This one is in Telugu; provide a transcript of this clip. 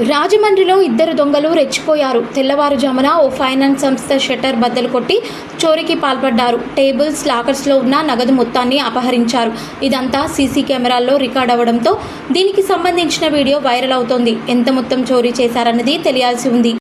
రాజమండ్రిలో ఇద్దరు దొంగలు రెచ్చిపోయారు. తెల్లవారుజామున ఓ ఫైనాన్స్ సంస్థ షట్టర్ బద్దలు కొట్టి చోరీకి పాల్పడ్డారు. టేబుల్స్, లాకర్స్లో ఉన్న నగదు మొత్తాన్ని అపహరించారు. ఇదంతా సీసీ కెమెరాల్లో రికార్డ్ అవ్వడంతో దీనికి సంబంధించిన వీడియో వైరల్ అవుతోంది. ఎంత మొత్తం చోరీ చేశారన్నది తెలియాల్సి ఉంది.